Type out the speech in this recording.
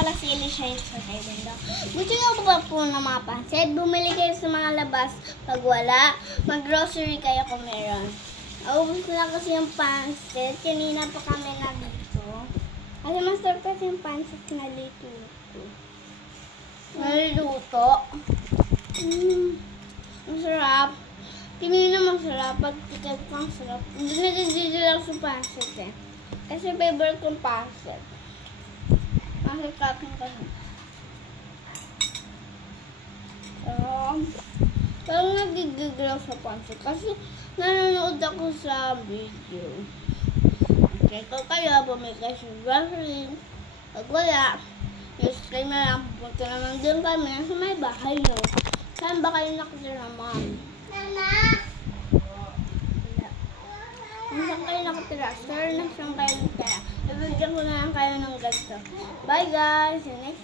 pala sili siya sa seven daw. Gusto niyo ko ba po ng mga pansit? Bumili kayo sa mga labas. Pag wala, mag-grocery kayo kung meron. Naubos ko lang kasi yung pansit. Kanina pa kami nandito. Kasi masarap kasi yung pansit na dito. Naliluto. Masarap. Kanina masarap. Pag tikat ko ang sarap. Hindi na lang sa pansit eh. Kasi favorite kong pansit. Pansit kapin ko. Parang nagigigil sa pansit. Kasi nanonood ako sa video. Okay, kung kayo, bumili kayo sa grocery. Pag wala, next time na lang, pupunta naman din kami sa may bahay nyo. Saan ba kayo nakatira, ma'am? Nana! Saan kayo nakatira? Sir, saan kayo nakatira? Ibigyan ko na lang kayo ng ganito. Bye guys! See you next